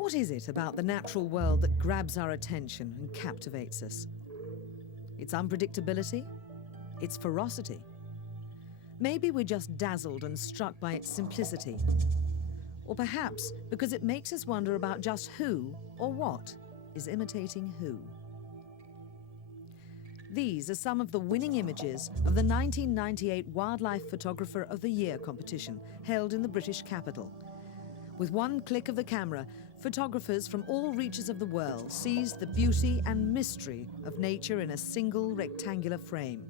What is it about the natural world that grabs our attention and captivates us? Its unpredictability? Its ferocity? Maybe we're just dazzled and struck by its simplicity. Or perhaps because it makes us wonder about just who or what is imitating who. These are some of the winning images of the 1998 Wildlife Photographer of the Year competition held in the British capital. With one click of the camera, photographers from all reaches of the world seized the beauty and mystery of nature in a single rectangular frame.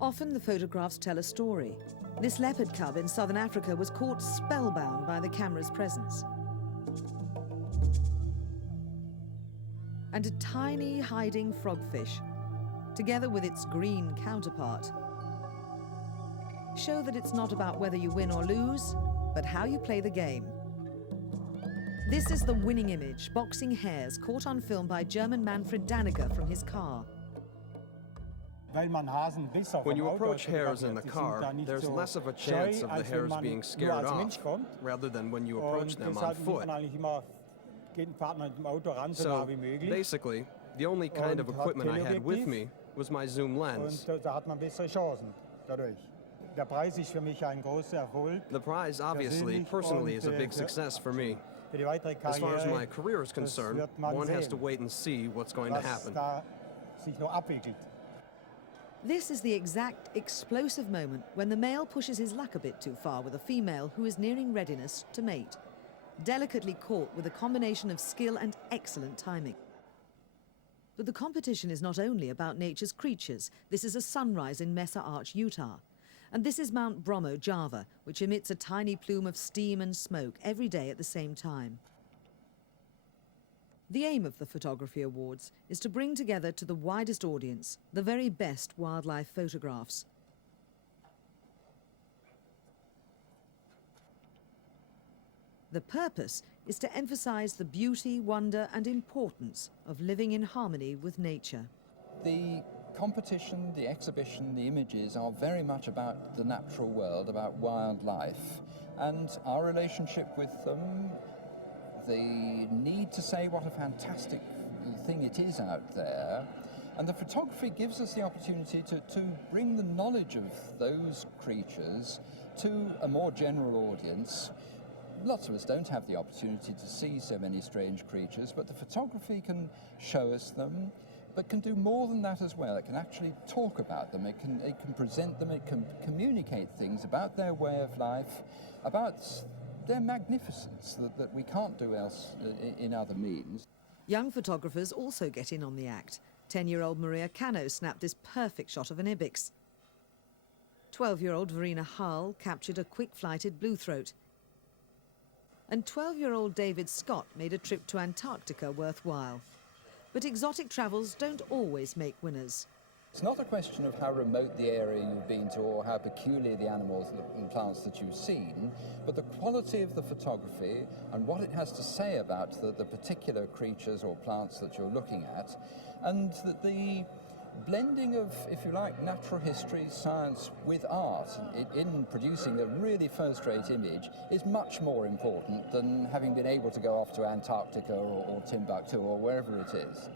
Often the photographs tell a story. This leopard cub in southern Africa was caught spellbound by the camera's presence. And a tiny hiding frogfish, together with its green counterpart, show that it's not about whether you win or lose, but how you play the game. This is the winning image, boxing hares, caught on film by German Manfred Danegger from his car. When you approach hares in the car, there's less of a chance of the hares being scared off, rather than when you approach them on foot. So, basically, the only kind of equipment I had with me was my zoom lens. The prize, obviously, personally, is a big success for me. As far as my career is concerned, one has to wait and see what's going to happen. This is the exact explosive moment when the male pushes his luck a bit too far with a female who is nearing readiness to mate, delicately caught with a combination of skill and excellent timing. But the competition is not only about nature's creatures. This is a sunrise in Mesa Arch, Utah. And this is Mount Bromo, Java, which emits a tiny plume of steam and smoke every day at the same time. The aim of the Photography Awards is to bring together to the widest audience the very best wildlife photographs. The purpose is to emphasize the beauty, wonder, and importance of living in harmony with nature. The competition, the exhibition, the images are very much about the natural world, about wildlife, and our relationship with them, the need to say what a fantastic thing it is out there. And the photography gives us the opportunity to bring the knowledge of those creatures to a more general audience. Lots of us don't have the opportunity to see so many strange creatures, but the photography can show us them, but can do more than that as well. It can actually talk about them, it can present them, it can communicate things about their way of life, about their magnificence that we can't do else in other means. Young photographers also get in on the act. 10-year-old Maria Cano snapped this perfect shot of an ibex. 12-year-old Verena Hahl captured a quick-flighted bluethroat. And 12-year-old David Scott made a trip to Antarctica worthwhile. But exotic travels don't always make winners. It's not a question of how remote the area you've been to or how peculiar the animals and plants that you've seen, but the quality of the photography and what it has to say about the particular creatures or plants that you're looking at, and the blending of, if you like, natural history, science with art in producing a really first-rate image is much more important than having been able to go off to Antarctica or Timbuktu or wherever it is.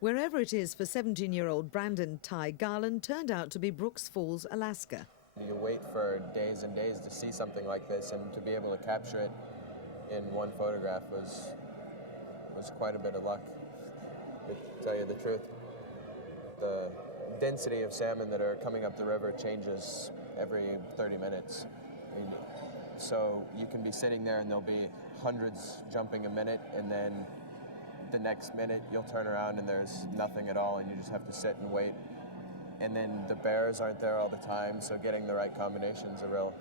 Wherever it is for 17-year-old Brandon Ty Garland turned out to be Brooks Falls, Alaska. You wait for days and days to see something like this, and to be able to capture it in one photograph was quite a bit of luck, to tell you the truth. The density of salmon that are coming up the river changes every 30 minutes. So you can be sitting there and there'll be hundreds jumping a minute, and then the next minute you'll turn around and there's nothing at all, and you just have to sit and wait. And then the bears aren't there all the time, so getting the right combination is a real